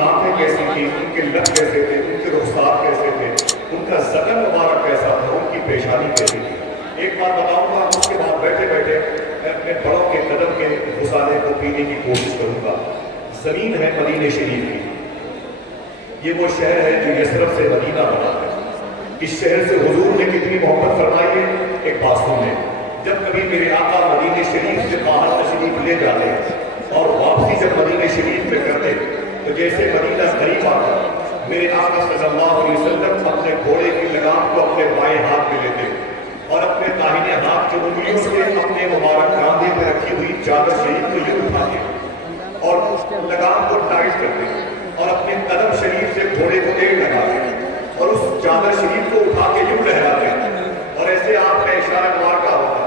آنکھیں کیسی تھی، ان کے لب کیسے تھے، ان کے رخسار کیسے تھے، ان کا زخم مبارک کیسا تھا، ان کی پیشانی کیسی تھی. ایک بات بتاؤں گا، اس کے بعد بیٹھے بیٹھے میں اپنے بڑوں کے قدم کے غسالے کو پینے کی کوشش کروں گا. زمین ہے مدینہ شریف کی، یہ وہ شہر ہے جو یثرب سے مدینہ بنا ہے. اس شہر سے حضور نے کتنی محبت فرمائی ہے. ایک بات سن لیں، جب کبھی میرے آقا مدینہ شریف سے باہر تشریف لے جاتے اور واپسی جب مدینہ شریف میں کرتے تو جیسے مدینہ قریب آتا میرے آقا صلی اللہ علیہ وسلم اپنے گھوڑے کی لگام کو اپنے بائیں ہاتھ میں لیتے اور اپنے داہنے ہاتھ کی انگلیوں سے اپنے مبارک کاندھے پہ رکھی ہوئی چادر شریف کو یوں اٹھاتے اور لگام کو ٹائٹ کرتے اور اپنے قدم شریف سے گھوڑے کو تیل لگاتے اور اس چادر شریف کو اٹھا کے یوں لہراتے اور ایسے آپ کا اشارہ مبارکہ ہوتا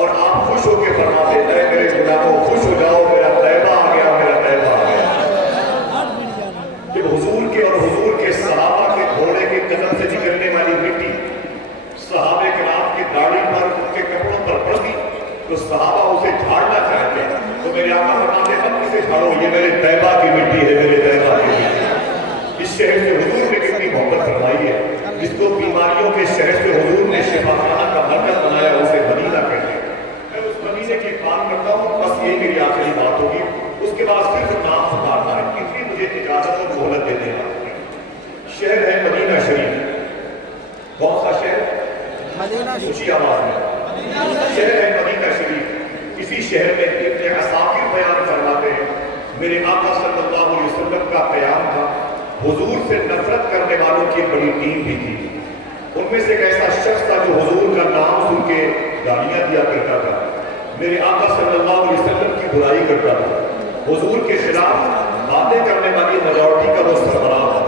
اور آپ خوش ہو کے فرماتے اے میرے غلاموں خوش ہو جاؤ، میرا طیبہ آ گیا، میرا طیبہ آ گیا. کہ حضور کے اور حضور کے صحابہ کے گھوڑے کے قدم سے نکلنے والی مٹی صحابہ کرام کی داڑھی پر، ان کے کپڑوں پر پڑتی تو صحابہ اسے جھاڑنا چاہتے تو میرے آقا فرماتے مت اسے جھاڑو، یہ میرے طیبہ کی مٹی ہے، میرے طیبہ کی مٹی. اس شہر سے حضور نے کتنی محبت فرمائی ہے. جس کو بیماریوں کے شہر سے حضور نے شفا خانہ کا مرکز بنایا اسے مدینہ کہتے ہیں. میں اس مدینے کی بات کرتا ہوں، بس یہ میری آخری بات ہوگی. اس کے بعد صرف نام پکارنا ہے، اتنی مجھے اجازت اور مہلت دیتے ہیں. شہر ہے مدینہ شریف. کون سا شہر؟ مدینہ. اونچی آواز میں. شہر ہے مدینہ شریف. اسی شہر میں ابن عساکر بیان فرماتے ہیں میرے آقا صلی اللہ علیہ وسلم کا قیام تھا. حضور سے نفرت کرنے والوں کی بڑی ٹیم بھی تھی. ان میں سے ایک ایسا شخص تھا جو حضور کا نام سن کے گالیاں دیا کرتا تھا. میرے آقا صلی اللہ علیہ وسلم کی برائی کرتا تھا. حضور کے خلاف باتیں کرنے والی میجورٹی کا وہ سربراہ تھا.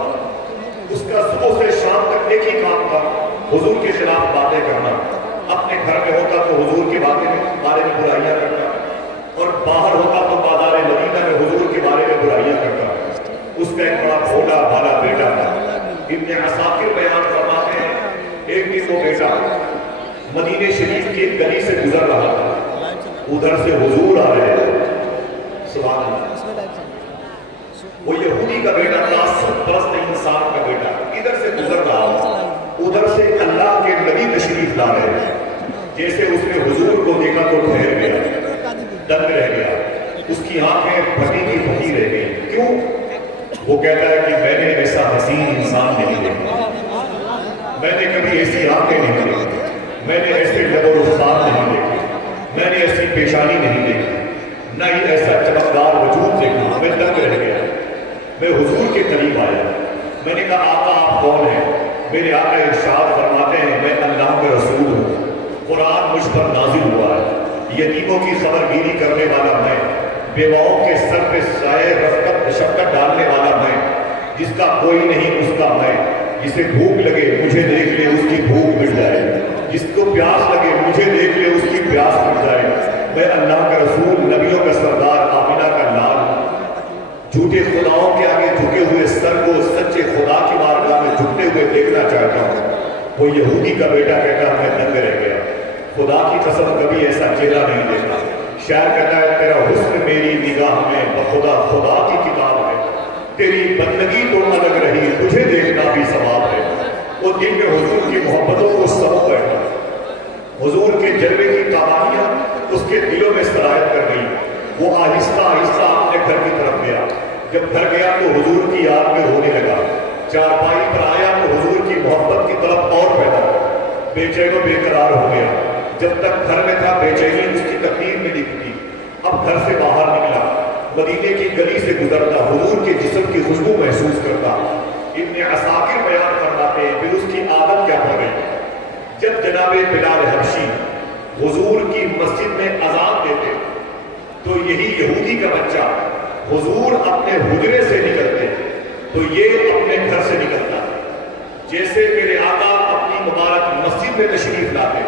اس کا صبح سے شام تک ایک ہی کام تھا، حضور کے خلاف باتیں کرنا. اپنے گھر میں ہوتا تو حضور کے بارے میں برائیاں کرتا اور باہر ہوتا تو بازار مدینہ میں حضور کے بارے میں برائیاں کرتا. اس کا ایک بڑا بھولا بھالا بیٹا تھا. ابن عساکر بیان فرماتے ہیں ایک دن وہ بیٹا مدینہ شریف کی ایک گلی سے گزر رہا تھا. ادھر سے حضور آ رہے تھے. سبحان اللہ. وہ یہودی کا بیٹا تعصب پرست انسان کا بیٹا ادھر سے گزر رہا تھا. ادھر سے اللہ کے نبی تشریف لا رہے تھے. جیسے اس نے حضور کو دیکھا تو ٹھہر گیا، دنگ رہ گیا. اس کی آنکھیں پھٹی کی پھٹی رہ گئی. کیوں؟ وہ کہتا ہے کہ میں نے ایسا حسین انسان نہیں دیکھا، میں نے کبھی ایسی آنکھیں نہیں دیکھی، میں نے ایسے لب و رخسار نہیں دیکھے، میں نے ایسی پیشانی نہیں دیکھی، نہ ہی ایسا چمکدار وجود دیکھا. میں دنگ رہ گیا. میں حضور کے قریب آیا. میں نے کہا آقا آپ کون ہیں؟ میرے آقا ارشاد فرماتے ہیں میں اللہ کا رسول ہوں، قرآن مجھ پر نازل ہوا ہے، یتیموں کی خبرگیری کرنے والا میں، بیواؤں کے سر پہ سایہ رفقت شفقت ڈالنے والا میں، جس کا کوئی نہیں اس کا میں. جسے بھوک لگے مجھے دیکھ لے اس کی بھوک مٹ جائے، جس کو پیاس لگے مجھے دیکھ لے اس کی پیاس مٹ جائے. میں اللہ کا رسول، نبیوں کا سردار، آمنہ کا لال، جھوٹے خداؤں کے آگے جھکے ہوئے سر کو سچے خدا کی بارگاہ میں جھکتے ہوئے دیکھنا چاہتا ہوں. وہ یہودی کا بیٹا کہتا میں دنگ رہ گیا. خدا کی قسم کبھی ایسا چہرہ نہیں دیکھا. شاعر کہتا ہے تیرا حسن میری نگاہ میں بخدا خدا کی کتاب ہے، تیری بندگی تو الگ رہی تجھے دیکھنا بھی ثواب ہے. وہ دل میں حضور کی محبتوں کو سبق بیٹھا. حضور کے جلوے کی کہانیاں اس کے دلوں میں سرایت کر گئی. وہ آہستہ آہستہ اپنے گھر کی طرف گیا. جب گھر گیا تو حضور کی یاد میں رونے لگا. چارپائی پر آیا تو حضور کی محبت کی طرف اور پیدا. بے چین و بے قرار ہو گیا. جب تک گھر میں تھا بے چینی اس کی تقدیر میں دکھتی. اب گھر سے باہر نکلا، مدینے کی گلی سے گزرتا، حضور کے جسم کی خوشبو محسوس کرتا. ابن عساکر بیان فرماتے ہیں پھر اس کی عادت کیا پڑ گئی. جب جناب بلال حبشی حضور کی مسجد میں اذان دیتے تو یہی یہودی کا بچہ حضور اپنے حجرے سے نکلتے تو یہ اپنے گھر سے نکلتا. جیسے میرے آقا اپنی مبارک مسجد میں تشریف لاتے،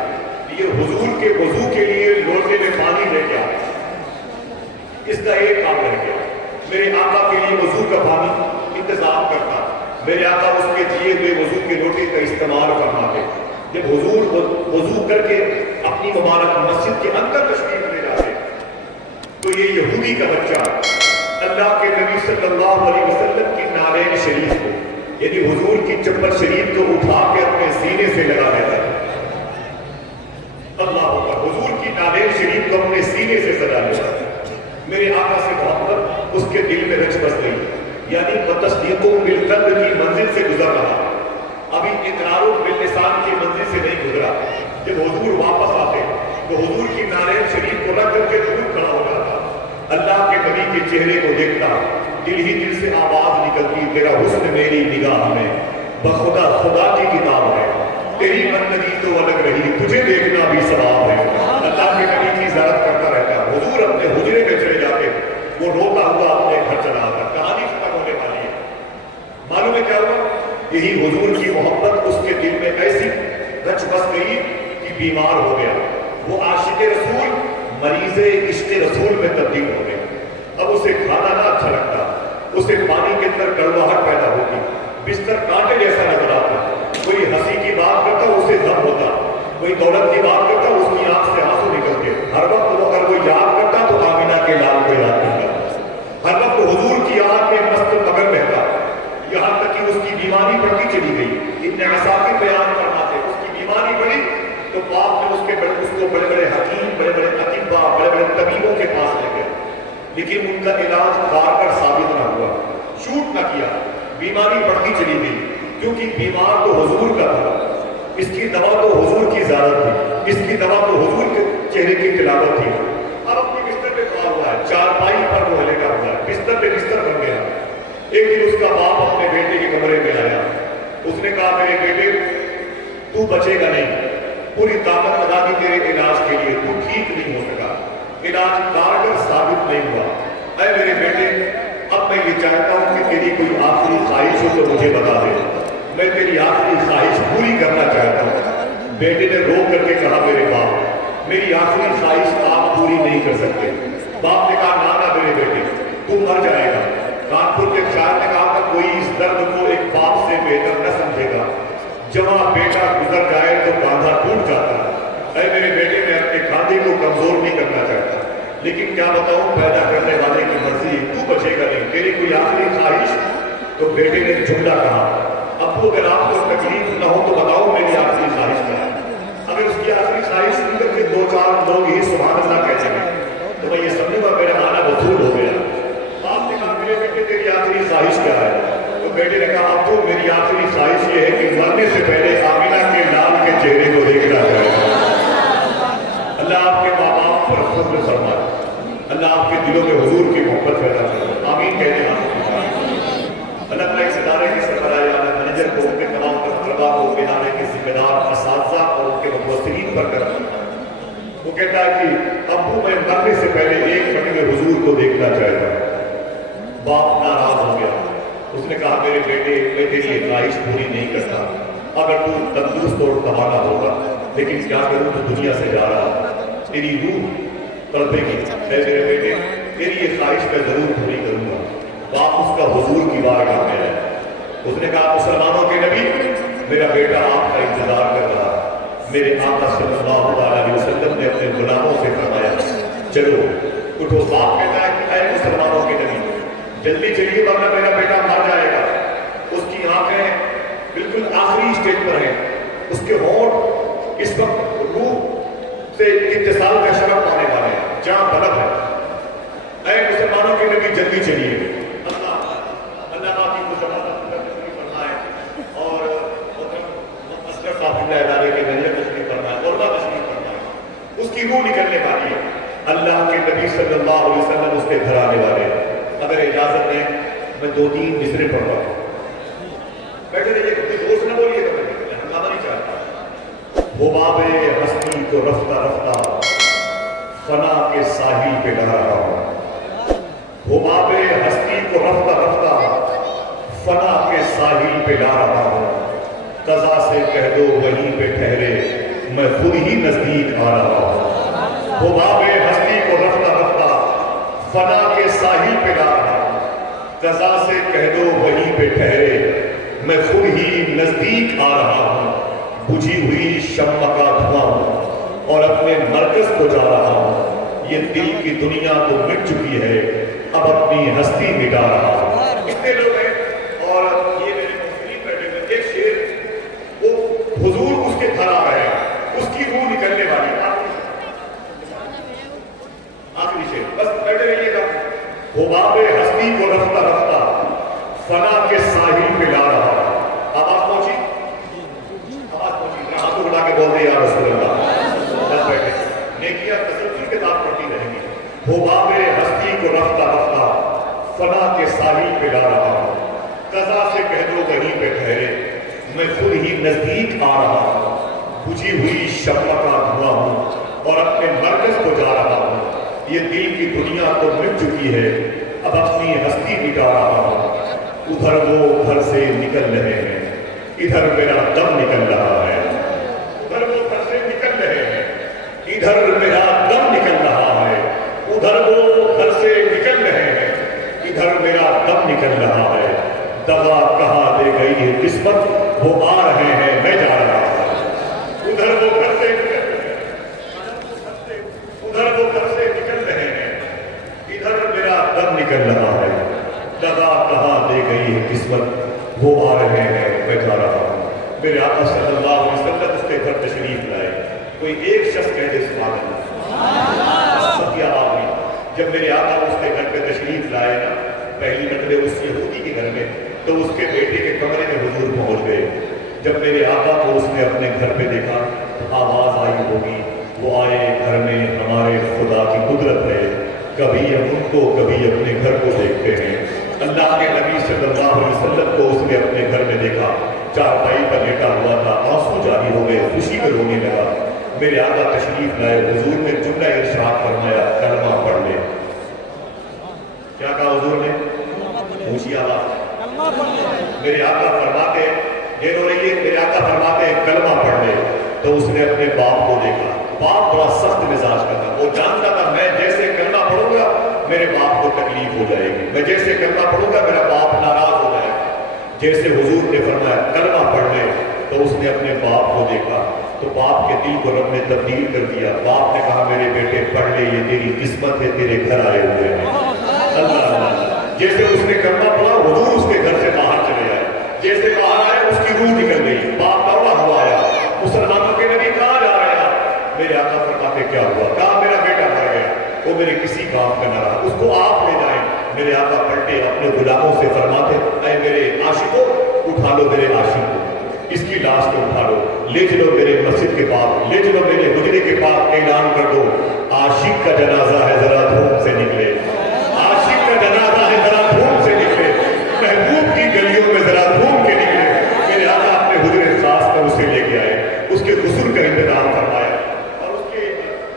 یہ حضور کے وضو کے لیے لوٹے میں پانی لے کے آتے. اس کا ایک کام رہ گیا، میرے آقا کے لیے وضو کا پانی انتظام کرتا. میرے آقا اس کے دیے ہوئے وضو کے لوٹے کا استعمال فرماتے. جب حضور وضو کر کے اپنی مبارک مسجد کے اندر تشریف لے جاتے تو یہ یہودی کا بچہ اللہ کے نبی صلی اللہ علیہ وسلم کی شریف کو، یعنی حضور کی چپل شریف کو اٹھا کے اپنے سینے سے لگا لیتا ہے. اللہ اکبر. حضور کی نالین شریف کو اپنے سینے سے سجا لیتا ہے. میرے آقا سے محبت اس کے دل میں رچ بس گئی، یعنی تصدیق بالقلب کی منزل سے گزر رہا، ابھی اقرار باللسان کی منزل سے نہیں گزرا. جب حضور واپس آتے تو حضور کی نالین شریف کو رکھ کر کے دور کھڑا ہو جاتا. اللہ کے نبی کے چہرے کو دیکھتا، دل ہی دل سے آواز نکلتی، تیرا حسن میری نگاہ میں بخدا خدا کی کتاب ہے، تیری بندگی تو الگ رہی، تجھے دیکھنا بھی ثواب ہے. اللہ کے نبی کی زیارت کرتا رہتا. حضور اپنے حجرے میں چلے جاتے، وہ روتا ہوا اپنے گھر چلا آتا. کہانی ختم ہونے والی ہے. معلوم ہے کیا ہوا؟ یہی حضور کی محبت اس کے دل میں ایسی رچ بس گئی کہ بیمار ہو گیا. وہ عاشق رسول مریض عشق رسول میں تبدیل ہو گئے. اب اسے کھانا نہ اچھا لگتا، اسے پانی کے اندر کڑواہٹ پیدا ہوتی، بستر کانٹے جیسا نظر آتا. کوئی ہنسی کی بات کرتا اسے غم ہوتا، کوئی دولت کی بات کرتا اس کی آنکھ سے آنسو نکلتے. ہر وقت وہ اگر کوئی یاد کرتا تو آمینہ کے لال کو یاد کرتا. ہر وقت حضور کی یاد میں مست مگن رہتا، یہاں تک کہ اس کی بیماری بڑھتی چلی گئی. ابن عساکر بیان فرماتے اس کی بیماری بڑھی تو باپ نے اس کو بڑے بڑے حکیم، بڑے بڑے اطباء، بڑے بڑے طبیبوں کے پاس لے گئے، لیکن ان کا علاج کارگر ثابت نہ ہوا، شوٹ نہ کیا. بیماری بڑھتی چلی گئی کیونکہ بیمار تو حضور کا تھا، اس کی دوا تو حضور کی زیارت تھی، اس کی دوا تو حضور کے چہرے کی تلاوت تھی. اب اپنی بستر پہ کھڑا ہوا ہے، چارپائی پر وہ لگا ہوا ہے، بستر پہ بستر بن گیا. ایک دن اس کا باپ اپنے بیٹے کے کمرے میں آیا. اس نے کہا میرے بیٹے تو بچے گا نہیں، پوری طاقت لگا دی تیرے علاج کے لیے، تو ٹھیک نہیں ہو سکا، علاج کارگر ثابت نہیں ہوا. اے میرے بیٹے اب میں یہ چاہتا ہوں کہ تیری کوئی آخری خواہش ہو تو مجھے بتا دے، میں تیری آخری خواہش پوری کرنا چاہتا ہوں. بیٹے نے رو کر کے کہا میرے باپ میری آخری خواہش آپ پوری نہیں کر سکتے. باپ نے کہا نانا میرے بیٹے تو مر جائے گا. کانپور کے شاعر نے کہا کہ کوئی اس درد کو ایک باپ سے بہتر نہ سمجھے گا، جواں بیٹا گزر جائے تو کاندھا ٹوٹ جاتا ہے. اے میرے بیٹے میں اپنے کاندھے کو کمزور نہیں کرنا چاہتا، لیکن کیا بتاؤں پیدا کرنے والے کی مرضی، تو بچے گا نہیں، تیری کوئی آخری خواہش. تو بیٹے نے جملہ کہا ابو اگر آپ کو تکلیف نہ ہو تو بتاؤ میری آخری خواہش کیا ہے. اگر اس کی آخری خواہش سن کر کے دو چار لوگ ہی سبحان اللہ کہتے ہیں تو میں یہ سمجھوں گا میرا معنی وصول ہو گیا. آپ نے کہا میرے بیٹے تیری آخری خواہش کیا ہے؟ تو بیٹے نے کہا ابو میری آخری خواہش یہ ہے کہ مرنے سے پہلے آمینہ کے لال کے چہرے کو دیکھنا چاہے. اللہ آپ کے ماں باپ پر فضل فرمائے، اللہ آپ کے دلوں میں حضور کی محبت پیدا کرے. آمین کہتے ہیں. اللہ تعالیٰ اس ادارے کے سربراہ اعلیٰ مینیجر کو، ان کے تمام طلباء کو، ادارے کے ذمہ دار اساتذہ اور ان کے مبصرین پر کرم. وہ کہتا ہے کہ ابو میں مرنے سے پہلے ایک منٹ میں حضور کو دیکھنا چاہتا ہوں. باپ ناراض ہو گیا. اس نے کہا میرے بیٹے میں تیری یہ خواہش پوری نہیں کرتا، اگر تو تندرست اور توانا ہوگا، لیکن کیا کروں تو دنیا سے جا رہا، تیری روح تڑپے گی. اے میرے بیٹے تیری یہ خواہش میں ضرور پوری کروں گا. باپ اس کا حضور کی بارگاہ میں ہے. اس نے کہا مسلمانوں کے نبی میرا بیٹا آپ کا انتظار کر رہا. میرے آقا صلی اللہ علیہ وسلم نے اپنے غلاموں سے فرمایا چلو اٹھو. باپ کہتا ہے کہ اے مسلمانوں کے نبی جلدی چلیے ورنہ میرا بیٹا مر جائے گا. اس کی آنکھیں بالکل آخری اسٹیج پر ہیں، اس کے ہونٹ اس وقت روح سے اتصال کا شرف پانے والے ہیں، جہاں بلب ہے. اے مسلمانوں کے نبی جلدی چلیے. اللہ باقی تشریف فرمائے اور اصغر صاحب ادارے کے ذریعے تشریف فرمائے اور تشریف فرمائے. اس کی روح نکلنے والی ہے. اللہ کے نبی صلی اللہ علیہ وسلم اس کے گھر آنے والے ہیں. اگر اجازت دیں میں 2-3 مصرے پڑھتا ہوں. بیٹھے رہیے، کوئی دوست نہ بولیے گا، میں ہنگامہ نہیں چاہتا. وہ باب ہستی کو رفتہ رفتہ فنا کے ساحل پہ لا رہا ہوں. وہ باب ہستی کو رفتہ رفتہ فنا کے ساحل پہ لا رہا ہوں. قضا سے کہہ دو وہیں پہ ٹھہرے میں خود ہی نزدیک آ رہا ہوں. وہ باب ہستی کو رفتہ رفتہ فنا کے ساحل پہ لا رہا ہوں. قضا سے کہہ دو وہیں پہ ٹھہرے میں خود ہی نزدیک آ رہا ہوں. بجھی ہوئی شمع کا دھواں ہوں اور اپنے مرکز کو جا رہا ہوں. یہ دل کی دنیا تو مٹ چکی ہے، اب اپنی ہستی مٹا رہا ہوں. کتنے لوگ ہیں اور کہہ دو وہیں پہ ٹھہرے، میں خود ہی نزدیک آ رہا ہوں، بجھی ہوئی شمع کا دھواں ہوں اور اپنے مرکز کو جا رہا ہوں، یہ دل کی دنیا تو مٹ چکی ہے، اب اپنی ہستی مٹا رہا ہوں، ادھر وہ گھر سے نکل رہے ہیں، ادھر میرا دم نکل رہا ہے، ادھر وہ گھر سے نکل رہے ہیں، ادھر میرا دم نکل رہا ہے، ادھر وہ گھر سے نکل رہے ہیں، ادھر میرا دم نکل رہا ہے، دوا کہاں دے گئی ہے قسمت، وہ آ رہے ہیں میں جا رہا ہوں، ادھر وہ گھر سے نکل رہے ہیں، ادھر وہ گھر سے نکل رہے ہیں، ادھر میرا دم نکل رہا ہے، دوا کہاں دے گئی ہے قسمت، وہ آ رہے ہیں میں جا رہا ہوں۔ میرے آقا صلی اللہ علیہ وسلم اس کے گھر تشریف لائے، کوئی ایک شخص کہہ دے سبحان اللہ، ستیہ آگئی۔ جب میرے آقا اس کے گھر پہ تشریف لائے نا، پہلی مرتبہ اس یہودی کے گھر میں، تو اس کے بیٹے کے کمرے میں حضور پہنچ گئے۔ جب میرے آقا کو اس نے اپنے گھر پہ دیکھا، آواز آئی ہوگی، وہ آئے گھر میں، ہمارے خدا کی قدرت ہے، کبھی ہم ان کو کبھی اپنے گھر کو دیکھتے ہیں۔ اللہ کے نبی صلی اللہ علیہ وسلم کو اس نے اپنے گھر میں دیکھا، چارپائی پر لیٹا ہوا تھا، آنسو جاری ہو گئے، خوشی میں رونے لگا۔ میرے آقا تشریف لائے، حضور نے جملہ ارشاد فرمایا، کلمہ پڑھ لے۔ کیا کہا حضور نے؟ اونچی آواز، میرے آقا فرماتے، یہ رو رہی ہے، میرے آقا فرماتے کلمہ پڑھ لے۔ تو اس نے اپنے باپ کو دیکھا، باپ بڑا سخت مزاج کا تھا، وہ جانتا تھا میں جیسے کلمہ پڑھوں گا میرے باپ کو تکلیف ہو جائے گی، میں جیسے کلمہ پڑھوں گا میرا باپ ناراض ہو جائے گا۔ جیسے حضور نے فرمایا کلمہ پڑھ لے، تو اس نے اپنے باپ کو دیکھا، تو باپ کے دل کو رب نے تبدیل کر دیا۔ باپ نے کہا میرے بیٹے پڑھ لے، یہ تیری قسمت ہے، تیرے گھر آئے ہوئے ہیں۔ اللہ اللہ، جیسے اس نے کلمہ پڑھا، حضور اس کے گھر سے باہر چلے آئے، جیسے باہر آئے اس کی روح نکل گئی، باپ دوڑا ہوا آیا، مسلمانوں کے نبی کہاں جا رہے ہیں؟ میرے آقا فرماتے کیا ہوا؟ کہا میرا بیٹا مر گیا، وہ میرے کسی کام کا نہ رہا، اس کو آپ لے جائیں۔ میرے آقا پلٹے اپنے غلاموں سے فرماتے، اے میرے عاشقوں، اٹھا لو میرے عاشق کو، اس کی لاش کو اٹھا لو، لے چلو میرے مسجد کے پاس، لے چلو میرے حجرے کے پاس، اعلان کر دو عاشق کا جنازہ ہے ذرا دھوم سے نکلے، عاشق کا جنازہ ہے ذرا دھوم سے نکلے، محبوب کی گلیوں میں ذرا دھوم کے نکلے۔ میرے آقا اپنے حجرے خاص پر اسے لے کے آئے، اس کے غسل کا انتظام فرمایا، اور اس کے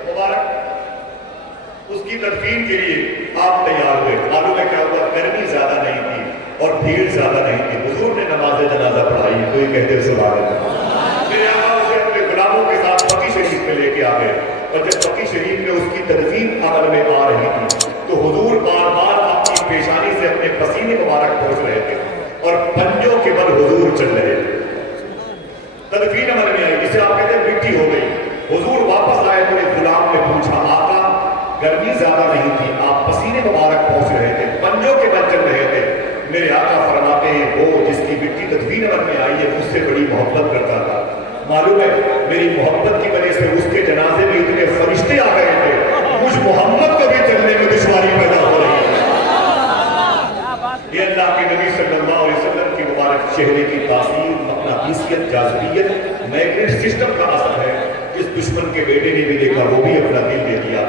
مبارک اس کی تدفین کے لیے آپ تیار ہوئے۔ معلوم ہے کیا ہوا؟ گرمی زیادہ نہیں تھی اور بھیڑ زیادہ نہیں تھی، حضور نے نماز جنازہ پڑھائی، کوئی کہتے سبحان اللہ۔ میرے آقا اسے اپنے غلاموں کے ساتھ بقی شریف میں لے کے آ گئے، اور جب بقی شریف میں اس کی تدفین عمل میں آ رہی تھی تو حضور بار بار اپنی پیشانی سے اپنے پسینے مبارک پہنچ رہے تھے اور پنجوں کے بل حضور چل رہے تھے۔ تدفین عمل میں آئی، جسے آپ کہتے ہیں مٹی ہو گئی، حضور واپس آئے، میرے غلام نے پوچھا آقا گرمی زیادہ نہیں تھی، آپ پسینے مبارک پہنچ رہے تھے، پنجوں کے بل چل رہے تھے۔ میرے آقا فرماتے ہیں وہ جس کی مٹی تدفین عمل میں آئی ہے مجھ سے بڑی محبت کرتا تھا، معلوم ہے میری محبت کی وجہ سے اس کے جنازے میں اتنے فرشتے آ گئے تھے، مجھ محمد کو بھی چلنے میں دشواری پیدا ہو رہی ہے۔ یہ اللہ کے نبی صلی اللہ علیہ وسلم کی مبارک چہرے کی تاثیر، مقناطیسیت، جاذبیت، میگنیٹ سسٹم کا اثر ہے۔ اس دشمن کے بیٹے نے بھی دیکھا، وہ بھی اپنا دل دے دیا۔